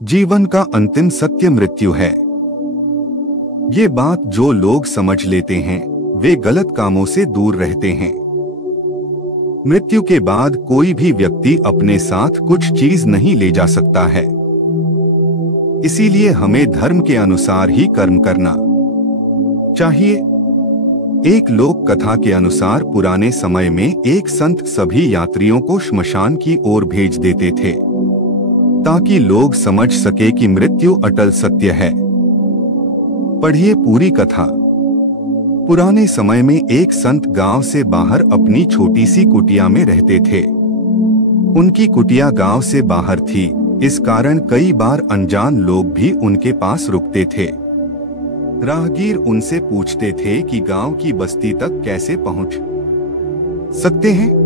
जीवन का अंतिम सत्य मृत्यु है। ये बात जो लोग समझ लेते हैं वे गलत कामों से दूर रहते हैं। मृत्यु के बाद कोई भी व्यक्ति अपने साथ कुछ चीज नहीं ले जा सकता है। इसीलिए हमें धर्म के अनुसार ही कर्म करना चाहिए। एक लोक कथा के अनुसार पुराने समय में एक संत सभी यात्रियों को श्मशान की ओर भेज देते थे ताकि लोग समझ सके कि मृत्यु अटल सत्य है। पढ़िए पूरी कथा। पुराने समय में एक संत गांव से बाहर अपनी छोटी सी कुटिया में रहते थे। उनकी कुटिया गांव से बाहर थी, इस कारण कई बार अनजान लोग भी उनके पास रुकते थे। राहगीर उनसे पूछते थे कि गांव की बस्ती तक कैसे पहुंच सकते हैं।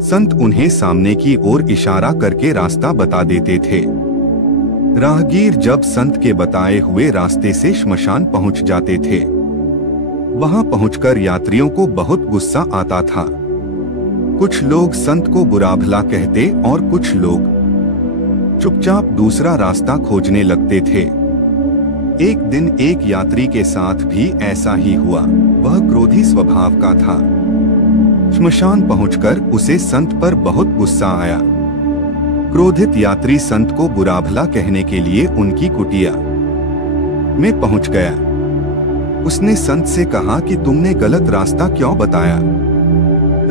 संत उन्हें सामने की ओर इशारा करके रास्ता बता देते थे। राहगीर जब संत के बताए हुए रास्ते से श्मशान पहुंच जाते थे, वहां पहुंचकर यात्रियों को बहुत गुस्सा आता था। कुछ लोग संत को बुरा भला कहते और कुछ लोग चुपचाप दूसरा रास्ता खोजने लगते थे। एक दिन एक यात्री के साथ भी ऐसा ही हुआ। वह क्रोधी स्वभाव का था। श्मशान पहुंचकर उसे संत पर बहुत गुस्सा आया। क्रोधित यात्री संत को बुरा भला कहने के लिए उनकी कुटिया में पहुंच गया। उसने संत से कहा कि तुमने गलत रास्ता क्यों बताया।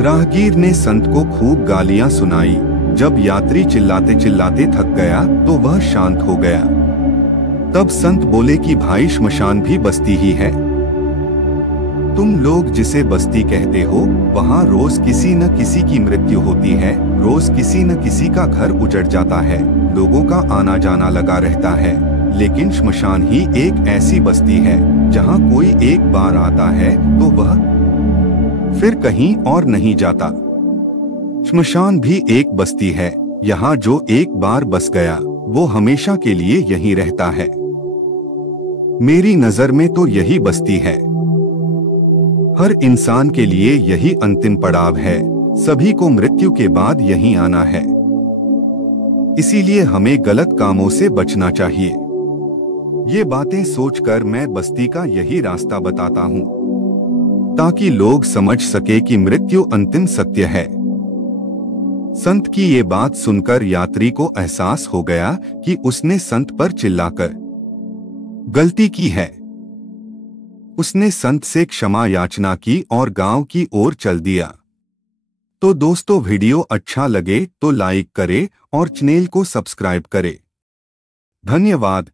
राहगीर ने संत को खूब गालियां सुनाई। जब यात्री चिल्लाते चिल्लाते थक गया तो वह शांत हो गया। तब संत बोले कि भाई, श्मशान भी बस्ती ही है। तुम लोग जिसे बस्ती कहते हो वहाँ रोज किसी न किसी की मृत्यु होती है, रोज किसी न किसी का घर उजड़ जाता है, लोगों का आना जाना लगा रहता है। लेकिन श्मशान ही एक ऐसी बस्ती है जहाँ कोई एक बार आता है तो वह फिर कहीं और नहीं जाता। श्मशान भी एक बस्ती है, यहाँ जो एक बार बस गया वो हमेशा के लिए यहीं रहता है। मेरी नजर में तो यही बस्ती है। हर इंसान के लिए यही अंतिम पड़ाव है। सभी को मृत्यु के बाद यहीं आना है। इसीलिए हमें गलत कामों से बचना चाहिए। ये बातें सोचकर मैं बस्ती का यही रास्ता बताता हूँ ताकि लोग समझ सके कि मृत्यु अंतिम सत्य है। संत की ये बात सुनकर यात्री को एहसास हो गया कि उसने संत पर चिल्लाकर गलती की है। उसने संत से क्षमा याचना की और गांव की ओर चल दिया। तो दोस्तों, वीडियो अच्छा लगे तो लाइक करें और चैनल को सब्सक्राइब करें। धन्यवाद।